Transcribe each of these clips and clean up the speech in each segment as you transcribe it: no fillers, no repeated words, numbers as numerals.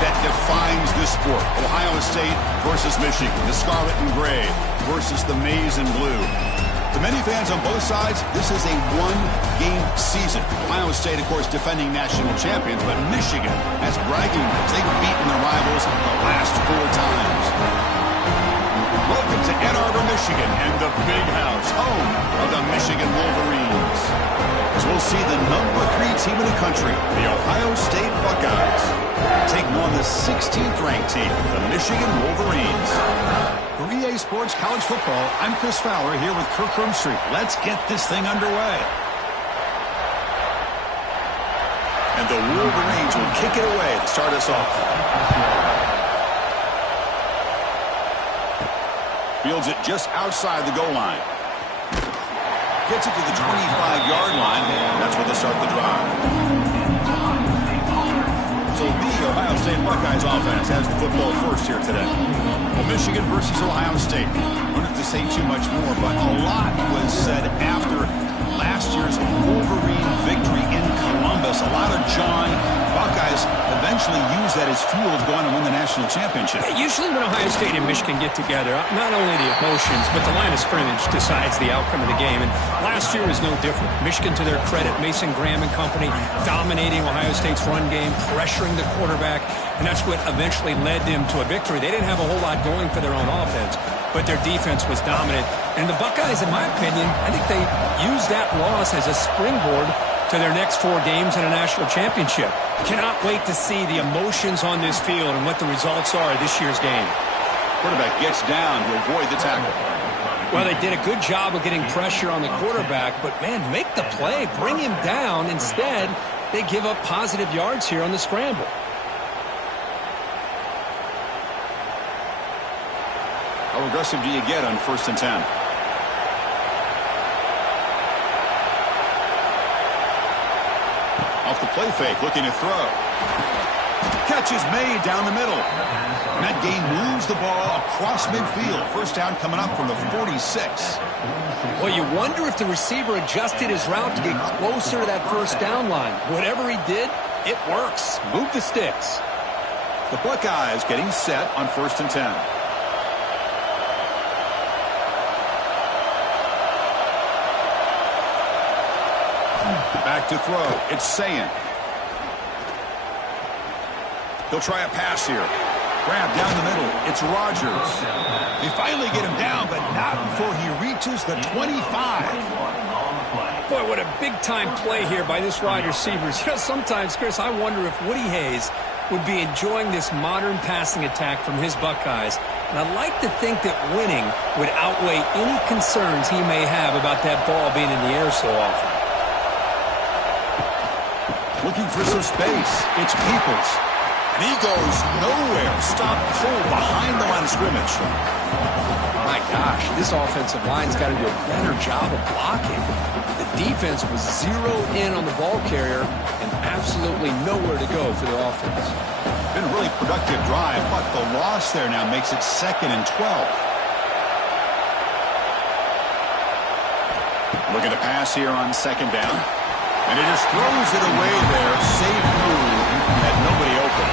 that defines this sport. Ohio State versus Michigan. The scarlet and gray versus the maize and blue. To many fans on both sides, this is a one-game season. Ohio State, of course, defending national champions, but Michigan has bragging rights. They've beaten their rivals the last 4 times. Welcome to Ann Arbor, Michigan, and the Big House, home of the Michigan Wolverines. As we'll see the number 3 team in the country, the Ohio State Buckeyes, taking on the 16th-ranked team, the Michigan Wolverines. For EA Sports College Football, I'm Chris Fowler here with Kirk Herbstreit. Let's get this thing underway. And the Wolverines will kick it away to start us off. Fields it just outside the goal line. Gets it to the 25-yard line. That's where they'll start the drive. So the Ohio State Buckeyes offense has the football first here today. Well, Michigan versus Ohio State. I don't have to say too much more, but a lot was said after last year's Wolverine victory in Columbus. A lot of John. Buckeyes eventually use that as fuel to go on and win the national championship. Usually when Ohio State and Michigan get together, not only the emotions, but the line of scrimmage decides the outcome of the game. And last year was no different. Michigan, to their credit, Mason Graham and company, dominating Ohio State's run game, pressuring the quarterback, and that's what eventually led them to a victory. They didn't have a whole lot going for their own offense, but their defense was dominant. And the Buckeyes, in my opinion, I think they used that loss as a springboard to their next 4 games in a national championship. Cannot wait to see the emotions on this field and what the results are of this year's game. Quarterback gets down to avoid the tackle. Well, they did a good job of getting pressure on the quarterback, but, man, make the play. Bring him down. Instead, they give up positive yards here on the scramble. How aggressive do you get on 1st and 10? Off the play fake, looking to throw. Catch is made down the middle. And that gain moves the ball across midfield. First down coming up from the 46. Well, you wonder if the receiver adjusted his route to get closer to that first down line. Whatever he did, it works. Move the sticks. The Buckeyes getting set on 1st and 10. Back to throw. It's Sayin. He'll try a pass here. Grab down the middle. It's Rodgers. They finally get him down, but not before he reaches the 25. Boy, what a big-time play here by this wide receiver. You know, sometimes, Chris, I wonder if Woody Hayes would be enjoying this modern passing attack from his Buckeyes. And I'd like to think that winning would outweigh any concerns he may have about that ball being in the air so often. Looking for some space. It's Peoples. And he goes nowhere. Stopped cold behind the line of scrimmage. My gosh, this offensive line's got to do a better job of blocking. The defense was zeroed in on the ball carrier and absolutely nowhere to go for the offense. Been a really productive drive, but the loss there now makes it 2nd and 12. Looking to pass here on 2nd down. And he just throws it away there. Safe move. Had nobody open.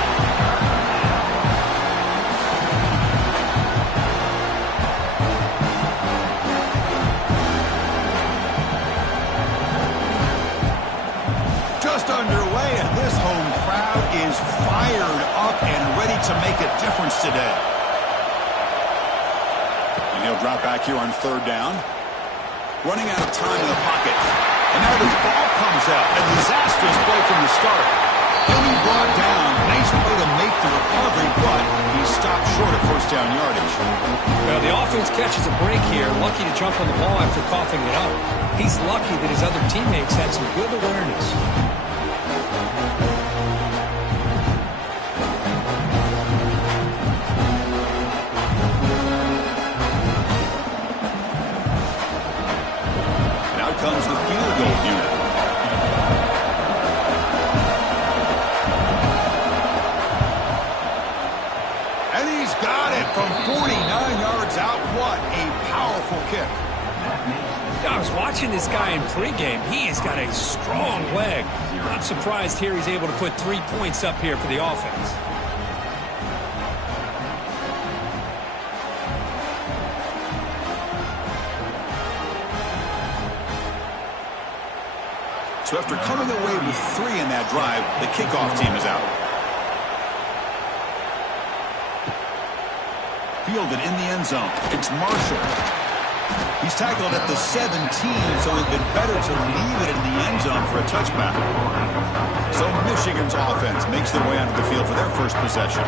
Just underway, and this home crowd is fired up and ready to make a difference today. And he'll drop back here on 3rd down. Running out of time in the pocket. And now this ball comes out. A disastrous play from the start. He'll be brought down. Nice way to make the recovery, but he stopped short of 1st down yardage. Well, the offense catches a break here. Lucky to jump on the ball after coughing it up. He's lucky that his other teammates had some good awareness. Comes the field goal unit. And he's got it from 49 yards out. What a powerful kick. I was watching this guy in pregame. He has got a strong leg. Not surprised here he's able to put 3 points up here for the offense. So after coming away with 3 in that drive, the kickoff team is out. Fielded in the end zone. It's Marshall. He's tackled at the 17, so it'd been better to leave it in the end zone for a touchback. So Michigan's offense makes their way onto the field for their first possession.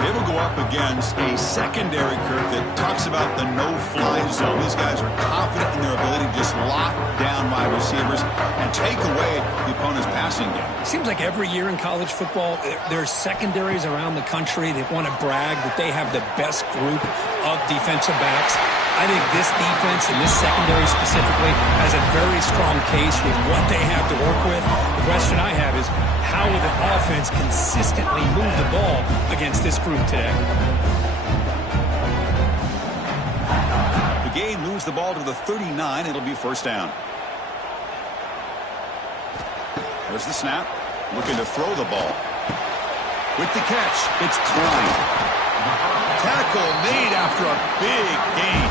They will go up against a secondary, Kirk, that talks about the no-fly zone. These guys are confident in their ability to just lock down wide receivers and take away the opponent's passing game. Seems like every year in college football, there's secondaries around the country that want to brag that they have the best group of defensive backs. I think this defense and this secondary specifically has a very strong case with what they have to work with. The question I have is, how will the offense consistently move the ball against this group today? The game moves the ball to the 39. It'll be first down. There's the snap. Looking to throw the ball. With the catch, it's Klein. Tackle made after a big gain.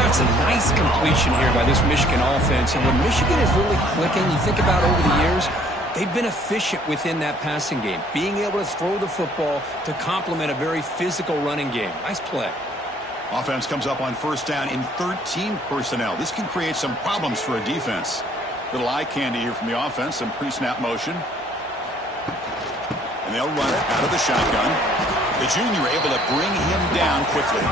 That's a nice completion here by this Michigan offense. And when Michigan is really clicking, you think about over the years, they've been efficient within that passing game, being able to throw the football to complement a very physical running game. Nice play. Offense comes up on first down in 13 personnel. This can create some problems for a defense. Little eye candy here from the offense, some pre-snap motion. And they'll run it out of the shotgun. The junior able to bring him down quickly.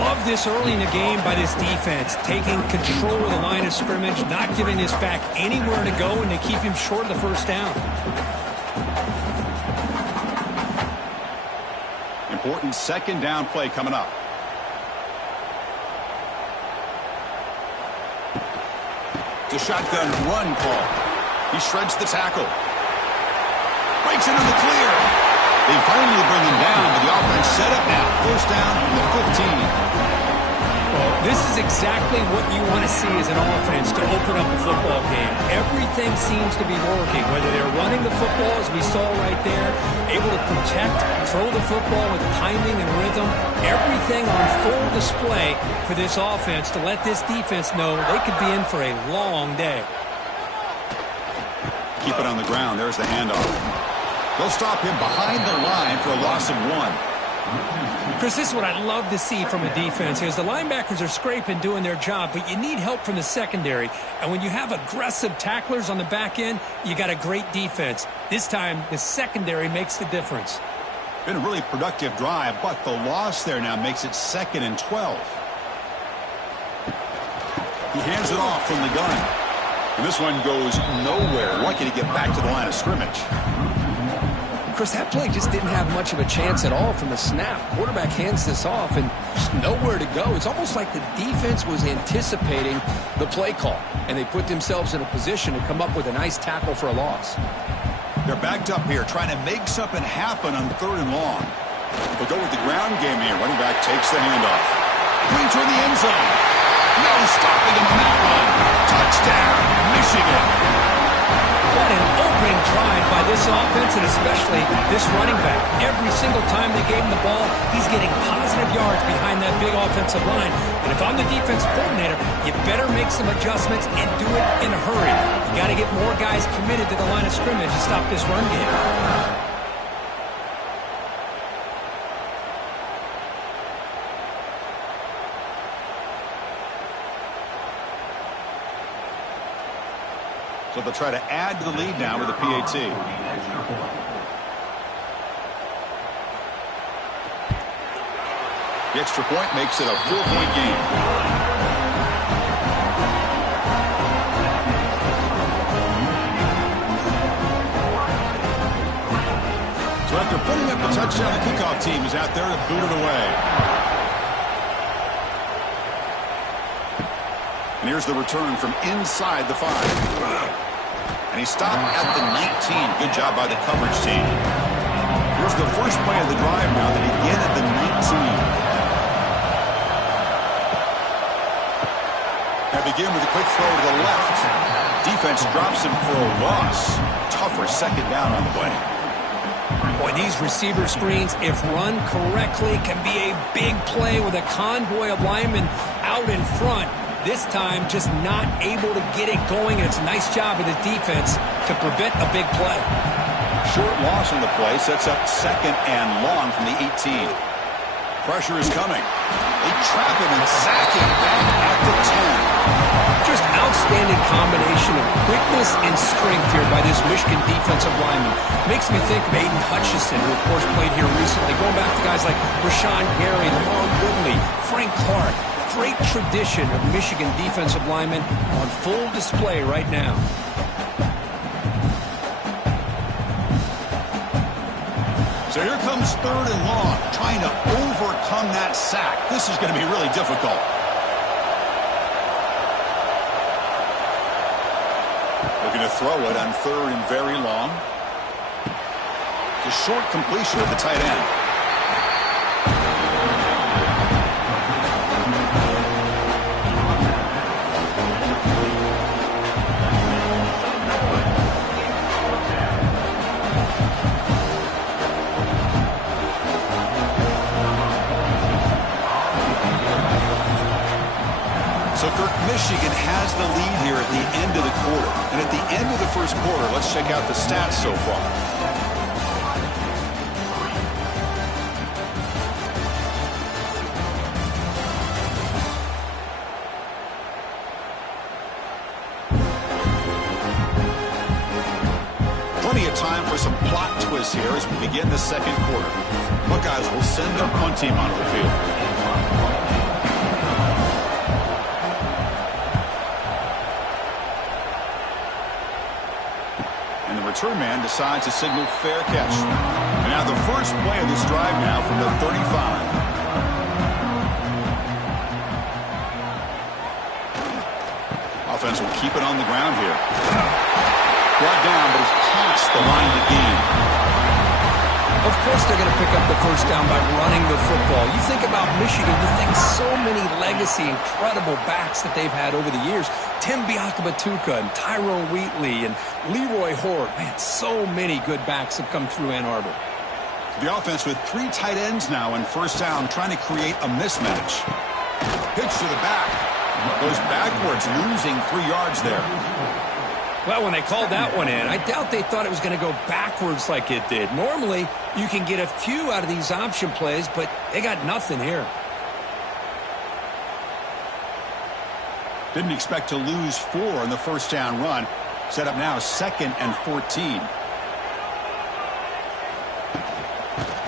Love this early in the game by this defense, taking control of the line of scrimmage, not giving this back anywhere to go, and they keep him short of the first down. Important second down play coming up. It's a shotgun run call. He shreds the tackle. Breaks into the clear. They finally bring him down, but the offense set up now. First down from the 15. Well, this is exactly what you want to see as an offense to open up a football game. Everything seems to be working, whether they're running the football, as we saw right there, able to protect, throw the football with timing and rhythm. Everything on full display for this offense to let this defense know they could be in for a long day. Keep it on the ground. There's the handoff. They'll stop him behind the line for a loss of 1. Chris, this is what I'd love to see from a defense. Is the linebackers are scraping, doing their job, but you need help from the secondary. And when you have aggressive tacklers on the back end, you got a great defense. This time, the secondary makes the difference. Been a really productive drive, but the loss there now makes it 2nd and 12. He hands it off from the gun. And this one goes nowhere. Lucky to get back to the line of scrimmage. Chris, that play just didn't have much of a chance at all from the snap. Quarterback hands this off and just nowhere to go. It's almost like the defense was anticipating the play call, and they put themselves in a position to come up with a nice tackle for a loss. They're backed up here, trying to make something happen on 3rd and long. They'll go with the ground game here. Running back takes the handoff. Brings her in the end zone. No stopping him on that run. Touchdown, Michigan. What an opening drive by this offense, and especially this running back. Every single time they gave him the ball, he's getting positive yards behind that big offensive line. And if I'm the defensive coordinator, you better make some adjustments and do it in a hurry. You got to get more guys committed to the line of scrimmage to stop this run game. So they'll try to add to the lead now with a PAT. The extra point makes it a 4-point game. So after putting up a touchdown, the kickoff team is out there to boot it away. And here's the return from inside the 5. And he stopped at the 19. Good job by the coverage team. Here's the first play of the drive now. They begin at the 19. They begin with a quick throw to the left. Defense drops him for a loss. Tougher second down on the way. Boy, these receiver screens, if run correctly, can be a big play with a convoy of linemen out in front. This time, just not able to get it going, and it's a nice job of the defense to prevent a big play. Short loss on the play sets up 2nd and long from the 18. Pressure is coming. They trap him and sack him back at the 10. Just outstanding combination of quickness and strength here by this Michigan defensive lineman. Makes me think of Aiden Hutchinson, who of course played here recently. Going back to guys like Rashawn Gary, Lamar Woodley, Frank Clark. Great tradition of Michigan defensive linemen on full display right now. So here comes 3rd and long, trying to overcome that sack. This is going to be really difficult. Looking to throw it on 3rd and very long. It's a short completion of the tight end. So, Kirk, Michigan has the lead here at the end of the quarter. And at the end of the first quarter, let's check out the stats so far. Plenty of time for some plot twists here as we begin the second quarter. Buckeyes will send their punt team onto the field. Return man decides to signal fair catch. And now the first play of this drive now from the 35. Offense will keep it on the ground here. Brought down, but is past the line of the game. Of course they're going to pick up the first down by running the football. You think about Michigan, you think so many legacy, incredible backs that they've had over the years. Tim Biakabatuka and Tyrone Wheatley and Leroy Horde. Man, so many good backs have come through Ann Arbor. The offense with 3 tight ends now in first down, trying to create a mismatch. Pitch to the back. Goes backwards, losing 3 yards there. Well, when they called that one in, I doubt they thought it was going to go backwards like it did. Normally, you can get a few out of these option plays, but they got nothing here. Didn't expect to lose 4 on the first down run. Set up now 2nd and 14.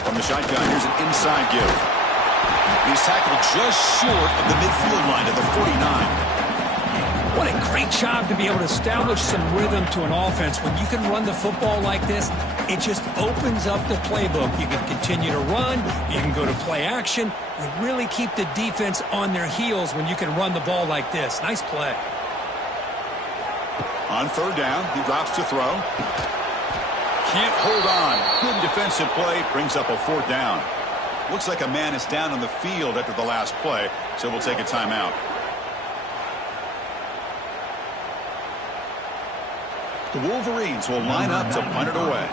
From the shotgun, here's an inside give. He's tackled just short of the midfield line to the 49. What a great job to be able to establish some rhythm to an offense. When you can run the football like this, it just opens up the playbook. You can continue to run. You can go to play action. You really keep the defense on their heels when you can run the ball like this. Nice play. On 3rd down, he drops to throw. Can't hold on. Good defensive play. Brings up a 4th down. Looks like a man is down on the field after the last play, so we'll take a timeout. The Wolverines will line up to punt it away.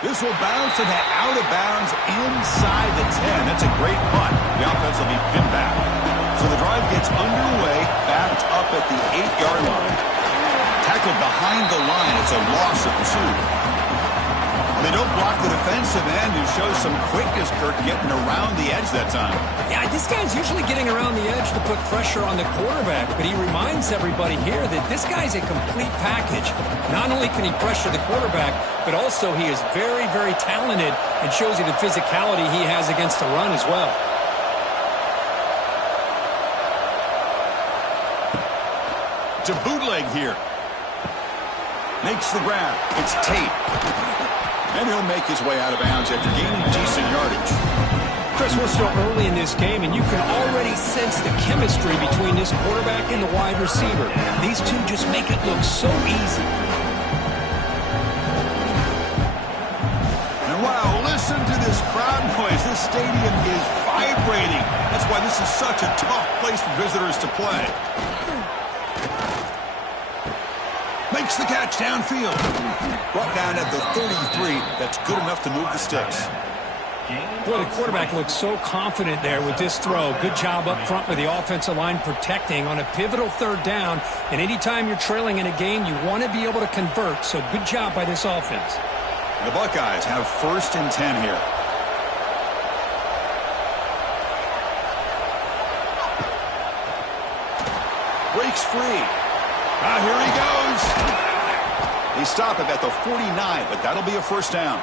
This will bounce and head out of bounds inside the 10. That's a great punt. The offense will be pinned back. So the drive gets underway, backed up at the 8-yard line. Tackled behind the line. It's a loss of 2. They don't block the defensive end, who shows some quickness, Kirk, getting around the edge that time. Yeah, this guy's usually getting around the edge to put pressure on the quarterback, but he reminds everybody here that this guy's a complete package. Not only can he pressure the quarterback, but also he is very, very talented and shows you the physicality he has against the run as well. To bootleg here. Makes the grab. It's Tate. And he'll make his way out of bounds after gaining decent yardage. Chris, we're still early in this game, and you can already sense the chemistry between this quarterback and the wide receiver. These two just make it look so easy. And wow, listen to this crowd noise. This stadium is vibrating. That's why this is such a tough place for visitors to play. Makes the catch downfield. Brought down at the 33. That's good enough to move the sticks. Boy, the quarterback looks so confident there with this throw. Good job up front with the offensive line protecting on a pivotal third down. And anytime you're trailing in a game, you want to be able to convert. So good job by this offense. The Buckeyes have 1st and 10 here. Breaks free. Here he goes. They stop him at the 49, but that'll be a first down.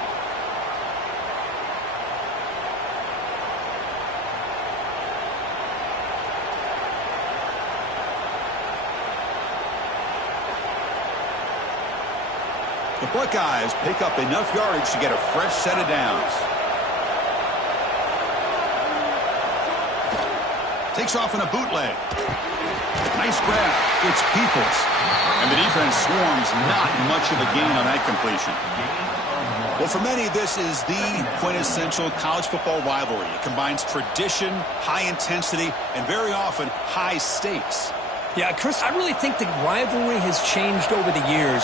The Buckeyes pick up enough yardage to get a fresh set of downs. Takes off in a bootleg. Nice grab. It's Peoples. And the defense swarms. Not much of a gain on that completion. Well, for many, this is the quintessential college football rivalry. It combines tradition, high intensity, and very often high stakes. Yeah, Chris, I really think the rivalry has changed over the years.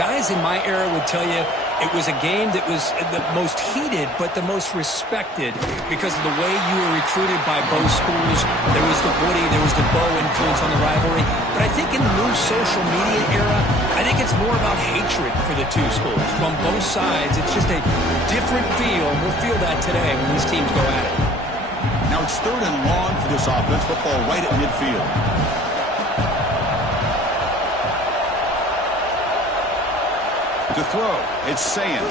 Guys in my era would tell you it was a game that was the most heated but the most respected because of the way you were recruited by both schools. There was the Woody, there was the Bo influence on the rivalry. But I think in the new social media era, I think it's more about hatred for the two schools. From both sides, it's just a different feel. We'll feel that today when these teams go at it. Now it's 3rd and long for this offense. Football right at midfield. To throw, it's Sayin. He's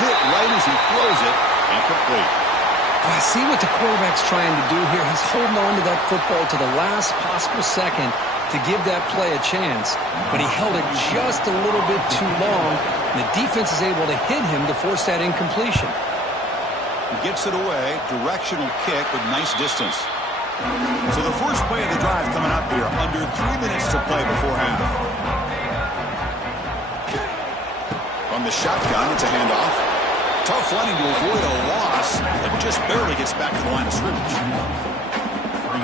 hit right as he throws it, incomplete. I see what the quarterback's trying to do here. He's holding on to that football to the last possible second to give that play a chance, but he held it just a little bit too long, and the defense is able to hit him to force that incompletion. He gets it away, directional kick with nice distance. So the first play of the drive coming up here, under 3 minutes to play before half. From the shotgun, it's a handoff. Tough running to avoid a loss. It just barely gets back to the line of scrimmage.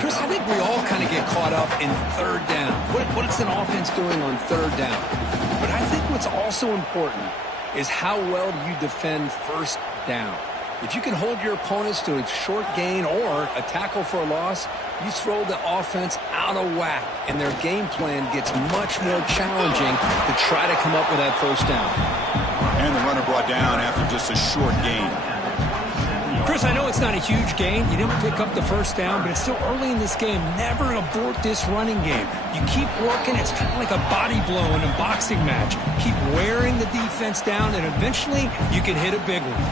Chris, I think we all kind of get caught up in third down. What is an offense doing on third down? But I think what's also important is how well do you defend first down. If you can hold your opponents to a short gain or a tackle for a loss, you throw the offense out of whack, and their game plan gets much more challenging to try to come up with that first down. And the runner brought down after just a short gain. Chris, I know it's not a huge gain. You didn't pick up the first down, but it's still early in this game. Never abort this running game. You keep working. It's kind of like a body blow in a boxing match. Keep wearing the defense down, and eventually you can hit a big one.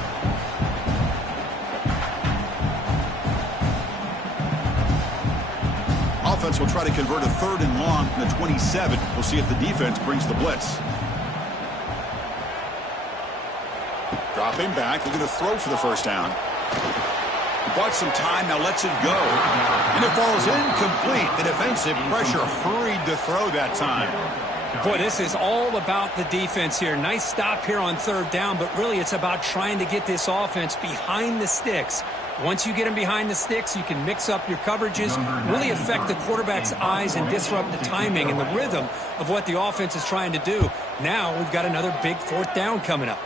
Offense will try to convert a 3rd and long from the 27. We'll see if the defense brings the blitz. Dropping back, looking to throw for the first down. He bought some time, now lets it go. And it falls incomplete. The defensive pressure hurried to throw that time. Boy, this is all about the defense here. Nice stop here on third down, but really it's about trying to get this offense behind the sticks. Once you get them behind the sticks, you can mix up your coverages, really affect the quarterback's eyes and disrupt the timing and the rhythm of what the offense is trying to do. Now we've got another big 4th down coming up.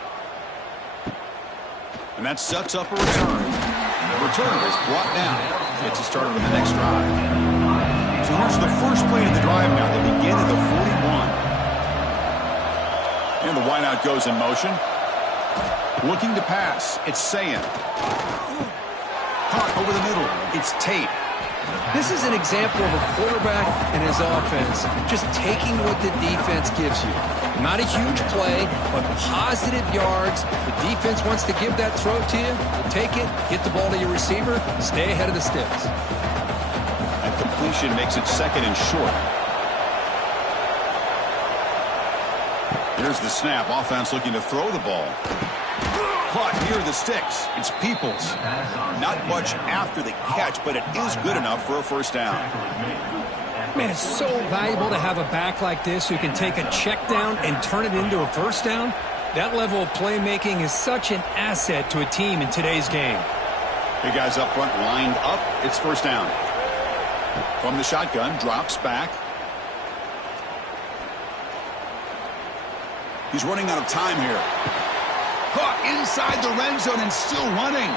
And that sets up a return. The returner is brought down. Gets it started on the next drive. So here's the first play of the drive now. They begin at the 41. And the wideout goes in motion. Looking to pass. It's Sayin. Caught over the middle. It's Tate. This is an example of a quarterback and his offense just taking what the defense gives you. Not a huge play, but positive yards. The defense wants to give that throw to you. You take it, get the ball to your receiver, stay ahead of the sticks. That completion makes it 2nd and short. Here's the snap. Offense looking to throw the ball. Caught near the sticks. It's Peoples. Not much after the catch, but it is good enough for a first down. Man, it's so valuable to have a back like this who can take a check down and turn it into a first down. That level of playmaking is such an asset to a team in today's game. Big guys up front lined up. It's first down. From the shotgun, drops back. He's running out of time here. Caught inside the red zone and still running.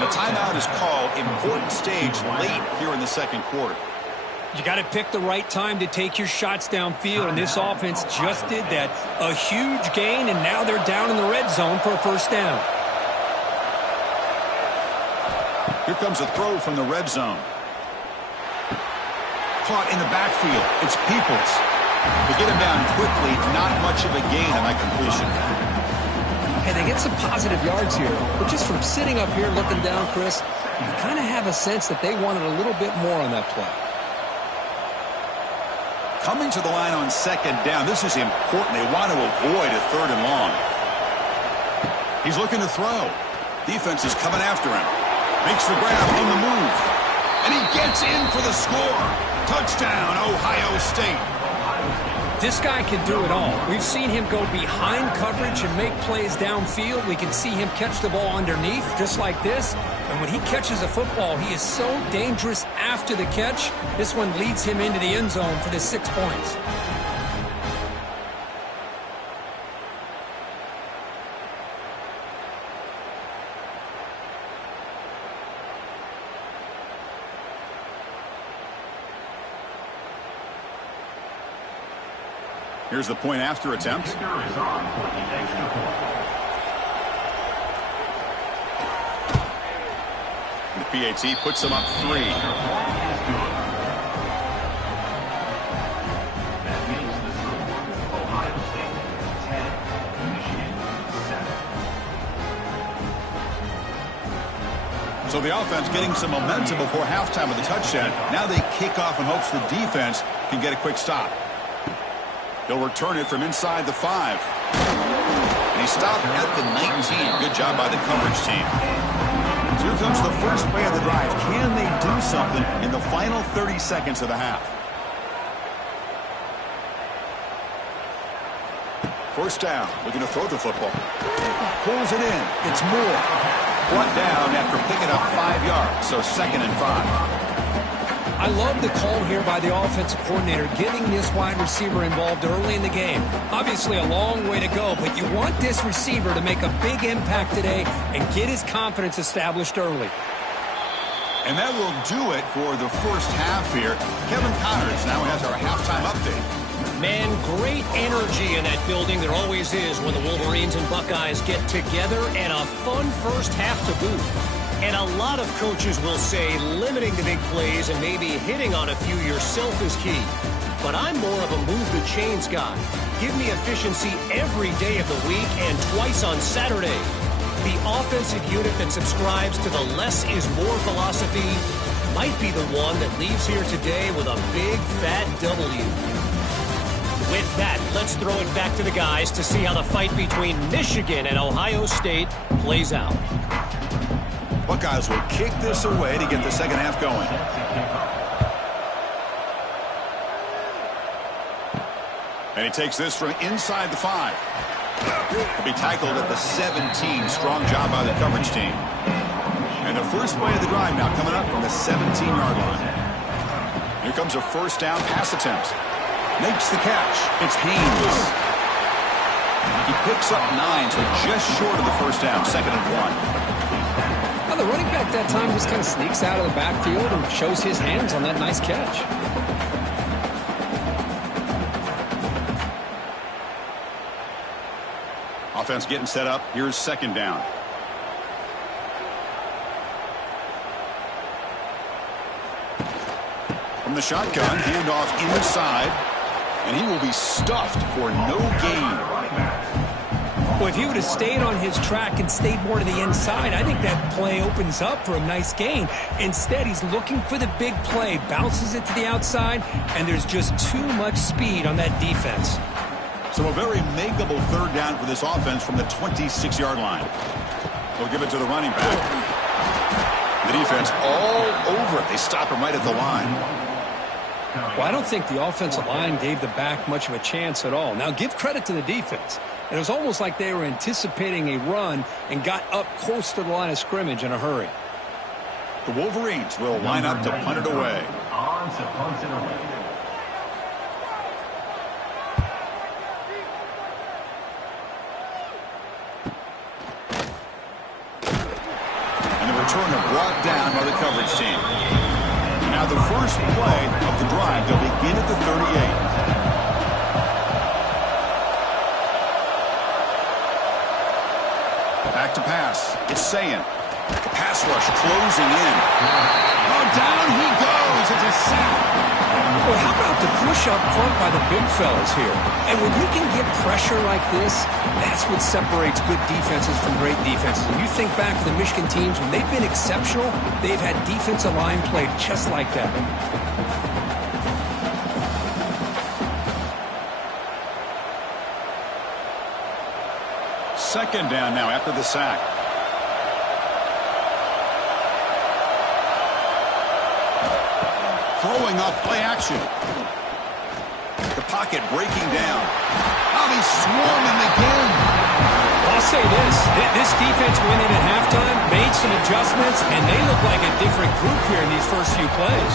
The timeout is called. Important stage late here in the second quarter. You got to pick the right time to take your shots downfield, and this offense just did that. A huge gain, and now they're down in the red zone for a first down. Here comes a throw from the red zone. Caught in the backfield. It's Peoples. They get him down quickly. Not much of a gain on that completion. Hey, they get some positive yards here, but just from sitting up here looking down, Chris, you kind of have a sense that they wanted a little bit more on that play. Coming to the line on second down. This is important. They want to avoid a third and long. He's looking to throw. Defense is coming after him. Makes the grab on the move. And he gets in for the score. Touchdown, Ohio State. This guy can do it all. We've seen him go behind coverage and make plays downfield. We can see him catch the ball underneath, just like this. And when he catches a football, he is so dangerous after the catch. This one leads him into the end zone for the 6 points. Here's the point after attempt. The PAT puts him up 3. So the offense getting some momentum before halftime with the touchdown. Now they kick off in hopes the defense can get a quick stop. He'll return it from inside the 5. And he stopped at the 19. Good job by the coverage team. So here comes the first play of the drive. Can they do something in the final 30 seconds of the half? First down. Looking to throw the football. Pulls it in. It's Moore. Brought down after picking up 5 yards. So 2nd and 5. I love the call here by the offensive coordinator, getting this wide receiver involved early in the game. Obviously a long way to go, but you want this receiver to make a big impact today and get his confidence established early. And that will do it for the first half here. Kevin Connors now has our halftime update. Man, great energy in that building. There always is when the Wolverines and Buckeyes get together, and a fun first half to boot. And a lot of coaches will say limiting the big plays and maybe hitting on a few yourself is key. But I'm more of a move the chains guy. Give me efficiency every day of the week and twice on Saturday. The offensive unit that subscribes to the less is more philosophy might be the one that leaves here today with a big fat W. With that, let's throw it back to the guys to see how the fight between Michigan and Ohio State plays out. Buckeyes will kick this away to get the second half going. And he takes this from inside the 5. He'll be tackled at the 17. Strong job by the coverage team. And the first play of the drive now coming up from the 17-yard line. Here comes a first down pass attempt. Makes the catch. It's Haynes. He picks up 9, so just short of the first down. 2nd and 1. The running back that time just kind of sneaks out of the backfield and shows his hands on that nice catch. Offense getting set up. Here's 2nd down. From the shotgun, handoff inside, and he will be stuffed for no gain. Well, if he would have stayed on his track and stayed more to the inside, I think that play opens up for a nice gain. Instead, he's looking for the big play, bounces it to the outside, and there's just too much speed on that defense. So a very makeable 3rd down for this offense from the 26-yard line. They'll give it to the running back. The defense all over it. They stop him right at the line. Well, I don't think the offensive line gave the back much of a chance at all. Now, give credit to the defense. It was almost like they were anticipating a run and got up close to the line of scrimmage in a hurry. The Wolverines will line up to punt it away. coverage team. And now the first play of the drive. They'll begin at the 38. Back to pass. It's Sayin. The pass rush closing in. Oh, down he goes. It's a sack. Well, how about the push up front by the big fellas here? And when you can get pressure like this, that's what separates good defenses from great defenses. And you think back to the Michigan teams, when they've been exceptional, they've had defensive line played just like that. Second down now after the sack. Throwing up play action. The pocket breaking down. Oh, he's swarming again. I'll say this defense went in at halftime, made some adjustments, and they look like a different group here in these first few plays.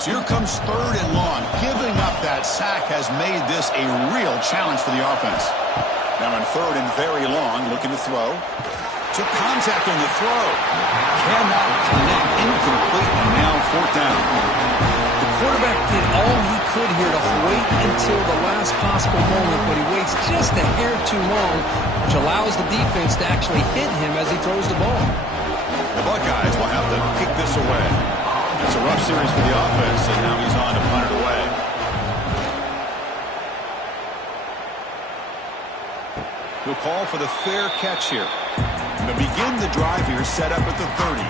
So here comes third and long. Giving up that sack has made this a real challenge for the offense. Now in third and very long, looking to throw. Took contact on the throw. Cannot connect. Incomplete, and now fourth down. The quarterback did all he could here to wait until the last possible moment, but he waits just a hair too long, which allows the defense to actually hit him as he throws the ball. The Buckeyes will have to kick this away. It's a rough series for the offense, and now he's on to punt it away. He'll call for the fair catch here. To begin the drive here, set up at the 30.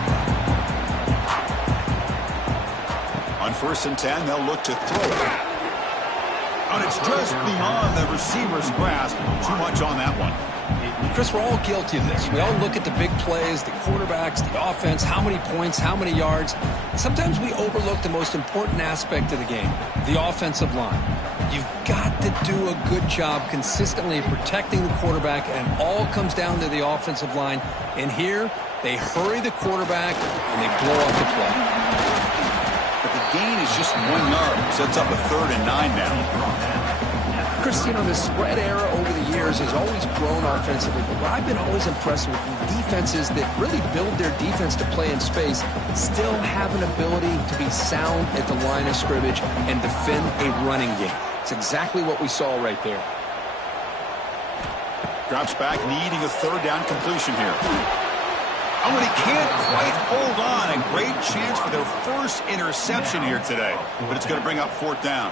On 1st and 10, they'll look to throw it. And it's just beyond the receiver's grasp. Too much on that one. Chris, we're all guilty of this. We all look at the big plays, the quarterbacks, the offense, how many points, how many yards. Sometimes we overlook the most important aspect of the game, the offensive line. You've got to do a good job consistently protecting the quarterback, and it all comes down to the offensive line. And here, they hurry the quarterback, and they blow up the play. But the gain is just 1 yard. Sets up a 3rd and 9 now. Chris, you know, the spread era over the years has always grown offensively, but what I've been always impressed with defenses that really build their defense to play in space still have an ability to be sound at the line of scrimmage and defend a running game. It's exactly what we saw right there. Drops back, needing a 3rd down completion here. Oh, and he can't quite hold on. A great chance for their first interception here today, but it's going to bring up 4th down.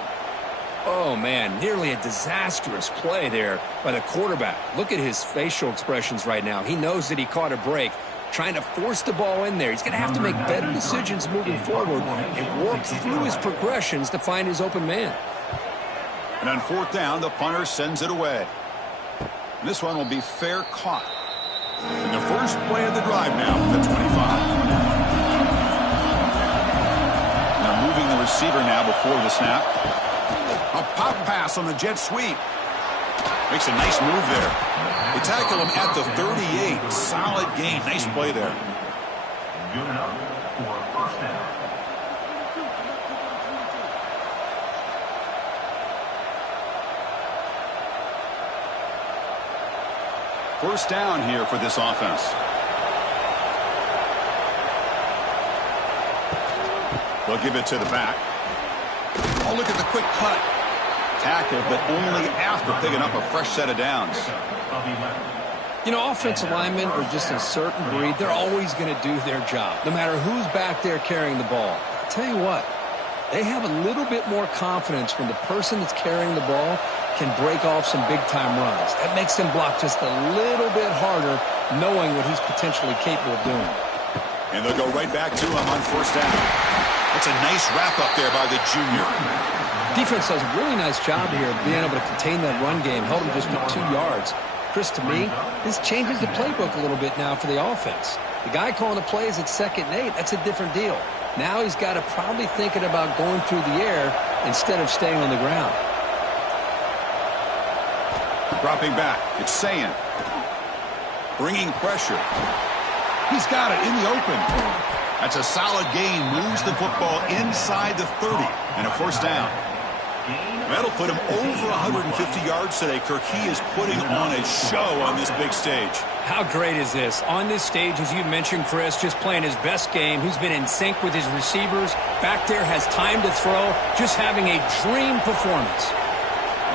Oh, man, nearly a disastrous play there by the quarterback. Look at his facial expressions right now. He knows that he caught a break, trying to force the ball in there. He's going to have to make better decisions moving forward and work through his progressions to find his open man. And on 4th down, the punter sends it away. And this one will be fair caught. And the first play of the drive now from the 25. Now moving the receiver now before the snap. A pop pass on the jet sweep. Makes a nice move there. They tackle him at the 38. Solid gain. Nice play there. Good enough for a first down. First down here for this offense. They'll give it to the back. Oh, look at the quick cut. Tackle, but only after picking up a fresh set of downs. You know, offensive linemen are just a certain breed. They're always going to do their job, no matter who's back there carrying the ball. I'll tell you what, they have a little bit more confidence when the person that's carrying the ball can break off some big-time runs. That makes them block just a little bit harder, knowing what he's potentially capable of doing. And they'll go right back to him on 1st down. That's a nice wrap-up there by the junior. Defense does a really nice job here of being able to contain that run game, held him just to 2 yards. Chris, to me, this changes the playbook a little bit now for the offense. The guy calling the plays at 2nd and 8, that's a different deal. Now he's got to probably thinking about going through the air instead of staying on the ground. Dropping back, it's Sayin. Bringing pressure. He's got it in the open. That's a solid gain. Moves the football inside the 30 and a first down. That'll put him over 150 yards today, Kirk. He is putting on a show on this big stage. How great is this? On this stage, as you mentioned, Chris, just playing his best game. He's been in sync with his receivers. Back there, has time to throw. Just having a dream performance.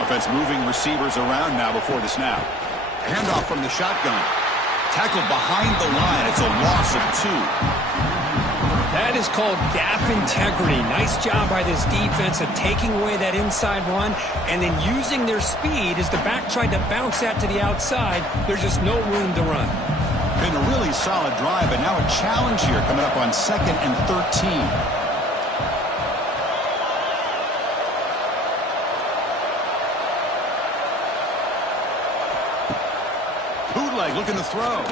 Offense moving receivers around now before the snap. Handoff from the shotgun. Tackled behind the line. It's a loss of 2. That is called gap integrity. Nice job by this defense of taking away that inside run and then using their speed as the back tried to bounce that to the outside. There's just no room to run. Been a really solid drive, but now a challenge here coming up on 2nd and 13. Bootleg looking to throw.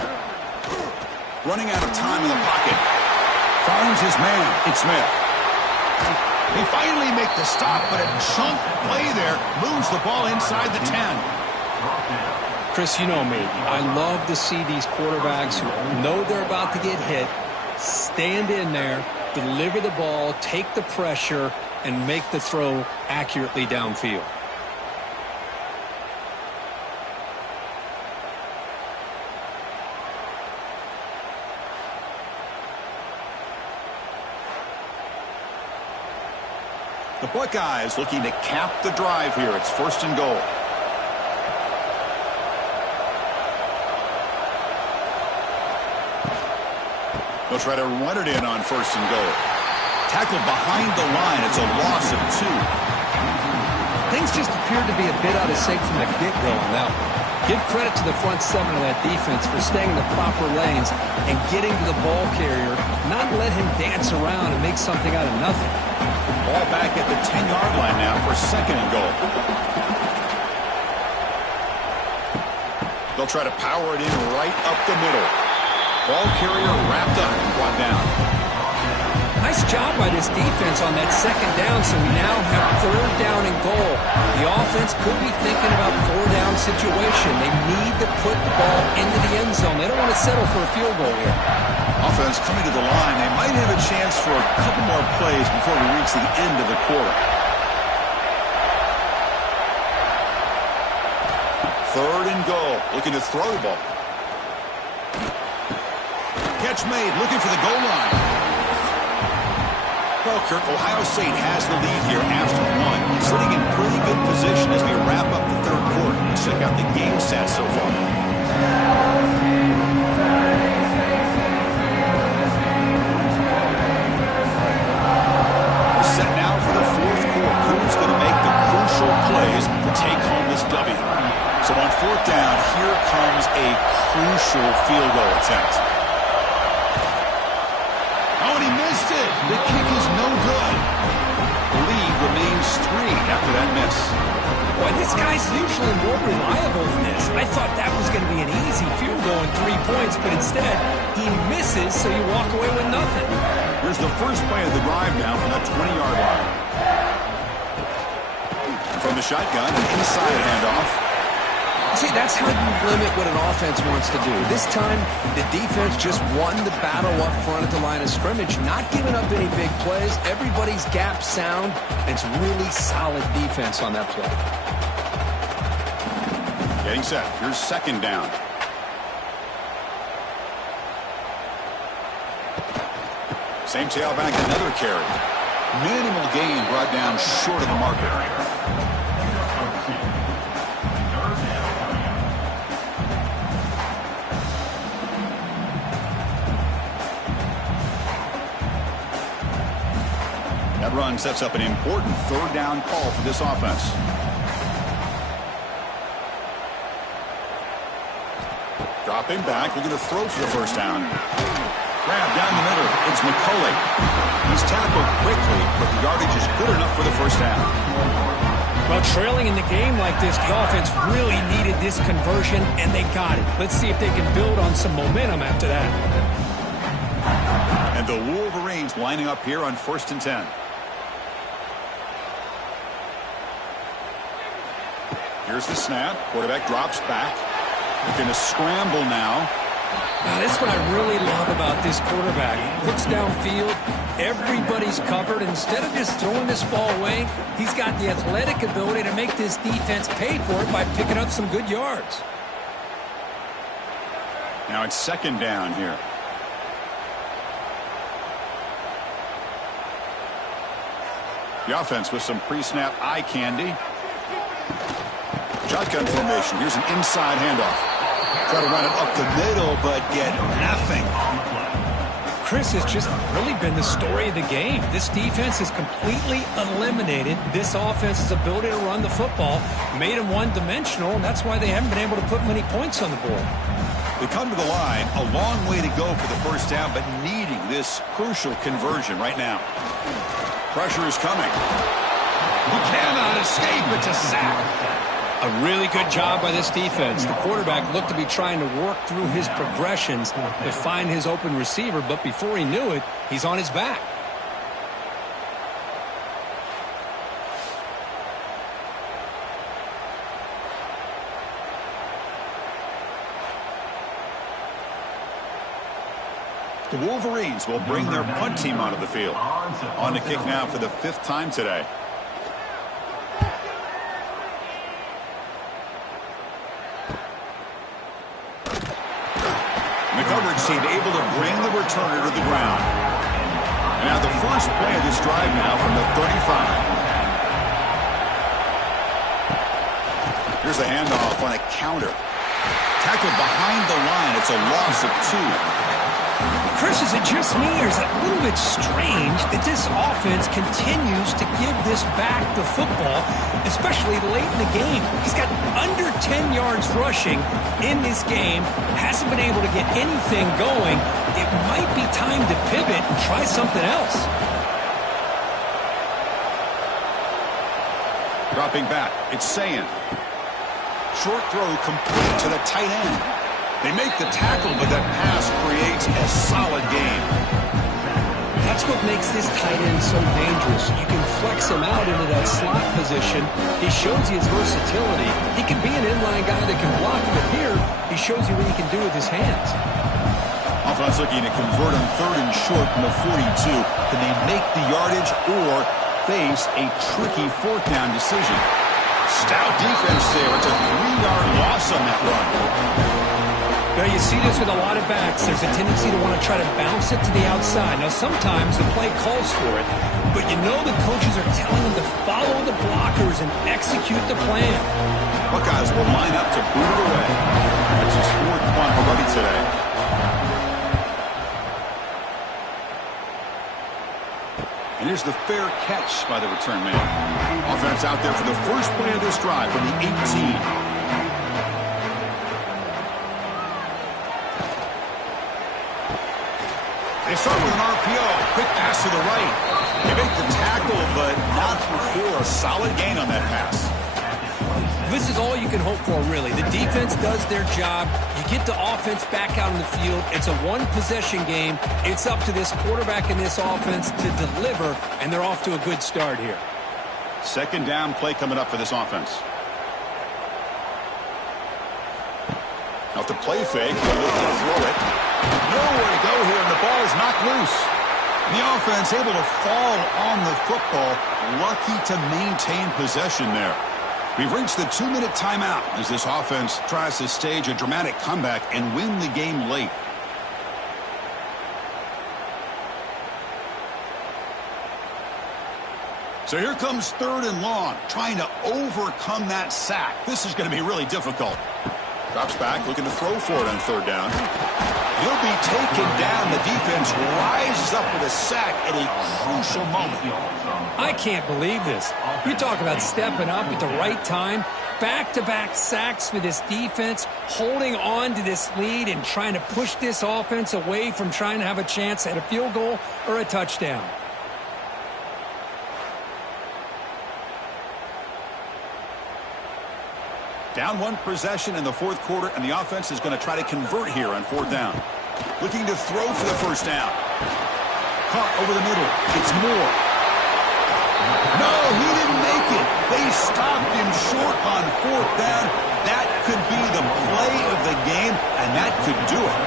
Running out of time in the pocket. Finds his man. It's Smith. They finally make the stop, but a chunk play there moves the ball inside the 10. Chris, you know me. I love to see these quarterbacks who know they're about to get hit, stand in there, deliver the ball, take the pressure, and make the throw accurately downfield. The Buckeyes looking to cap the drive here. It's 1st and goal. They'll try to run it in on 1st and goal. Tackled behind the line. It's a loss of 2. Things just appeared to be a bit out of sync from the get-go on that one. Give credit to the front 7 of that defense for staying in the proper lanes and getting to the ball carrier, not let him dance around and make something out of nothing. Ball back at the 10-yard line now for 2nd and goal. They'll try to power it in right up the middle. Ball carrier wrapped up, brought down. Nice job by this defense on that 2nd down, so we now have 3rd down and goal. The offense could be thinking about 4-down situation. They need to put the ball into the end zone. They don't want to settle for a field goal here. Offense coming to the line. They might have a chance for a couple more plays before we reach the end of the quarter. 3rd and goal. Looking to throw the ball. Catch made. Looking for the goal line. Well, Kirk, Ohio State has the lead here after 1. Sitting in pretty good position as we wrap up the 3rd quarter. Let's check out the game stats so far. Set now for the 4th quarter. Who's going to make the crucial plays to take home this W? So on 4th down, here comes a crucial field goal attempt. Oh, and he missed it. The kick is no good. The lead remains 3 after that miss. Boy, this guy's usually more reliable than this. I thought that was going to be an easy field goal and 3 points, but instead, he misses, so you walk away with nothing. Here's the first play of the drive now from that 20-yard line. From the shotgun, an inside handoff. See, that's how you limit what an offense wants to do. This time, the defense just won the battle up front at the line of scrimmage, not giving up any big plays. Everybody's gap sound. It's really solid defense on that play. Getting set. Here's 2nd down. Same tailback, another carry. Minimal gain brought down short of the marker. That run sets up an important 3rd down call for this offense. Dropping back, looking to throw for the 1st down. Grab down the middle. It's McCulley. He's tackled quickly, but the yardage is good enough for the 1st down. Well, trailing in the game like this, the offense really needed this conversion, and they got it. Let's see if they can build on some momentum after that. And the Wolverines lining up here on 1st and 10. Here's the snap. Quarterback drops back. Looking to scramble now. Now, this is what I really love about this quarterback. Looks downfield, everybody's covered. Instead of just throwing this ball away, he's got the athletic ability to make this defense pay for it by picking up some good yards. Now it's second down here. The offense with some pre-snap eye candy. Shotgun formation. Here's an inside handoff. Try to run it up the middle, but get nothing. Chris has just really been the story of the game. This defense has completely eliminated this offense's ability to run the football, made them one-dimensional, and that's why they haven't been able to put many points on the board. They come to the line, a long way to go for the first down, but needing this crucial conversion right now. Pressure is coming. He cannot escape. It's a sack. A really good job by this defense. The quarterback looked to be trying to work through his progressions to find his open receiver, but before he knew it, he's on his back. The Wolverines will bring their punt team onto the field. On to kick now for the 5th time today. The coverage team able to bring the returner to the ground. And now the first play of this drive now from the 35. Here's the handoff on a counter. Tackled behind the line. It's a loss of 2. Chris, is it just me, or is it a little bit strange that this offense continues to give this back the football, especially late in the game? He's got under 10 yards rushing in this game, hasn't been able to get anything going. It might be time to pivot and try something else. Dropping back, it's Sayan. Short throw complete to the tight end. They make the tackle, but that pass creates a solid gain. That's what makes this tight end so dangerous. You can flex him out into that slot position. He shows you his versatility. He can be an inline guy that can block, but here he shows you what he can do with his hands. Offense looking to convert on 3rd and short from the 42. Can they make the yardage or face a tricky 4th down decision? Stout defense there. It's a 3-yard loss on that run. Now, you see this with a lot of backs. There's a tendency to want to try to bounce it to the outside. Now, sometimes the play calls for it, but you know the coaches are telling them to follow the blockers and execute the plan. Buckeyes will line up to boot it away. That's his 4th punt already today. And here's the fair catch by the return man. Offense out there for the first play of this drive from the 18. They start with an RPO. Quick pass to the right. They make the tackle, but not before a solid gain on that pass. This is all you can hope for, really. The defense does their job. You get the offense back out on the field. It's a one-possession game. It's up to this quarterback and this offense to deliver, and they're off to a good start here. Second down play coming up for this offense. Off the play fake, they'll look to throw it. Nowhere to go here, and the ball is knocked loose. And the offense able to fall on the football. Lucky to maintain possession there. We've reached the 2-minute timeout as this offense tries to stage a dramatic comeback and win the game late. So here comes 3rd and long, trying to overcome that sack. This is going to be really difficult. Drops back, looking to throw for it on 3rd down. He'll be taken down. The defense rises up with a sack at a crucial moment. I can't believe this. You talk about stepping up at the right time. Back-to-back sacks for this defense, holding on to this lead and trying to push this offense away from trying to have a chance at a field goal or a touchdown. Down 1 possession in the 4th quarter, and the offense is going to try to convert here on 4th down. Looking to throw for the first down. Caught over the middle. It's Moore. No, he didn't make it. They stopped him short on 4th down. That could be the play of the game, and that could do it.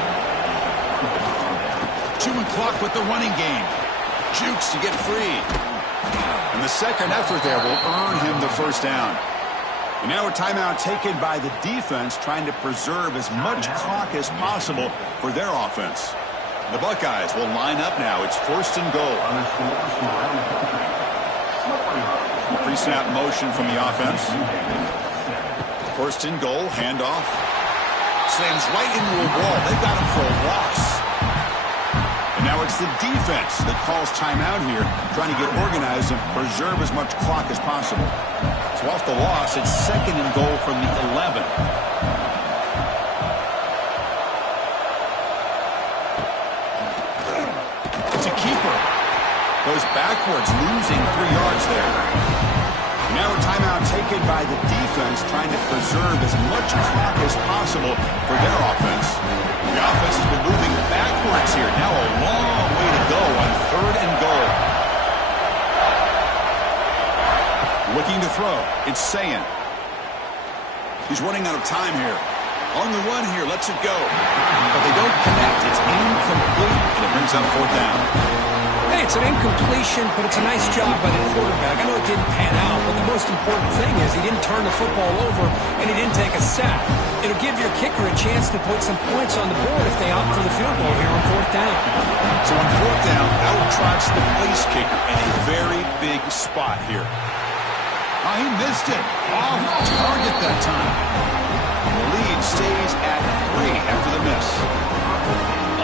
Chewing clock with the running game. Jukes to get free. And the second effort there will earn him the first down. And now a timeout taken by the defense, trying to preserve as much clock as possible for their offense. The Buckeyes will line up now. It's first and goal. Pre-snap motion from the offense. First and goal, handoff. Slams right into a wall. They've got him for a loss. And now it's the defense that calls timeout here, trying to get organized and preserve as much clock as possible. So off the loss, it's second and goal from the 11. It's a keeper. Goes backwards, losing 3 yards there. Now a timeout taken by the defense, trying to preserve as much clock as possible for their offense. The offense has been moving backwards here. Now a long way to go on third and goal. Looking to throw. It's Sayin. He's running out of time here. On the run here, lets it go. But they don't connect. It's incomplete, and it brings up fourth down. Hey, it's an incompletion, but it's a nice job by the quarterback. I know it didn't pan out, but the most important thing is he didn't turn the football over, and he didn't take a sack. It'll give your kicker a chance to put some points on the board if they opt for the field goal here on fourth down. So on fourth down, out trots the place kicker in a very big spot here. Oh, he missed it. Off target that time. The lead stays at 3 after the miss.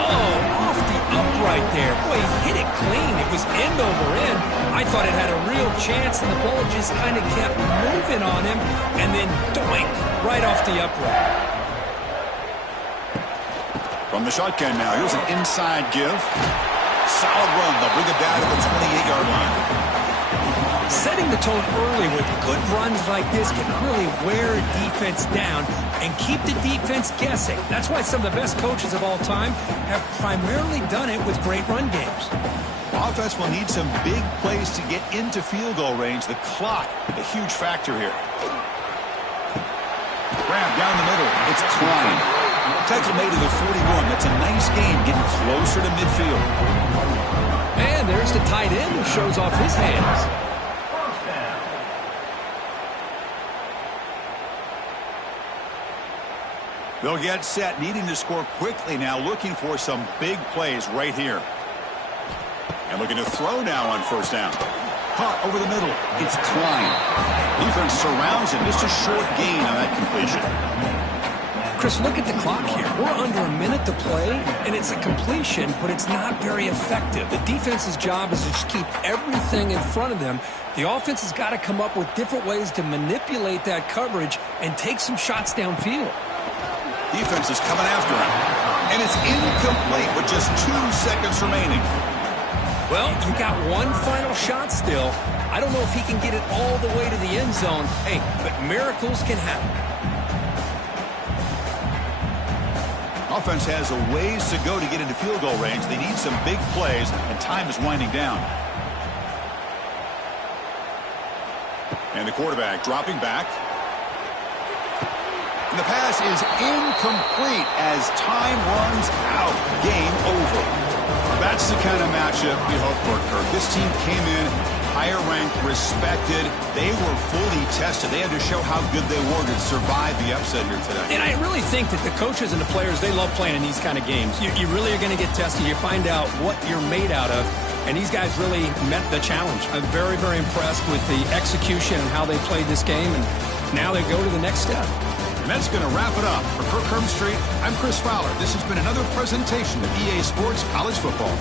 Oh, off the upright there. Boy, he hit it clean. It was end over end. I thought it had a real chance, and the ball just kind of kept moving on him, and then doink, right off the upright. From the shotgun now, here's an inside give. Solid run. They'll bring it down to the 28-yard line. Setting the tone early with good runs like this can really wear a defense down and keep the defense guessing. That's why some of the best coaches of all time have primarily done it with great run games. Offense will need some big plays to get into field goal range. The clock, a huge factor here. Grab down the middle. It's Klein. Tackle made to the 41. That's a nice game, getting closer to midfield. And there's the tight end who shows off his hands. They'll get set, needing to score quickly now, looking for some big plays right here. And looking to throw now on first down. Caught over the middle. It's Klein. Defense surrounds him. Just a short gain on that completion. Chris, look at the clock here. We're under a minute to play, and it's a completion, but it's not very effective. The defense's job is to just keep everything in front of them. The offense has got to come up with different ways to manipulate that coverage and take some shots downfield. Defense is coming after him. And it's incomplete with just 2 seconds remaining. Well, you got one final shot still. I don't know if he can get it all the way to the end zone. Hey, but miracles can happen. Offense has a ways to go to get into field goal range. They need some big plays, and time is winding down. And the quarterback dropping back. And the pass is incomplete as time runs out. Game over. That's the kind of matchup we hope for, Kirk. This team came in higher ranked, respected. They were fully tested. They had to show how good they were to survive the upset here today. And I really think that the coaches and the players, they love playing in these kind of games. You really are going to get tested. You find out what you're made out of. And these guys really met the challenge. I'm very, very impressed with the execution and how they played this game. And now they go to the next step. And that's going to wrap it up. For Kirk Herbstreit, I'm Chris Fowler. This has been another presentation of EA Sports College Football.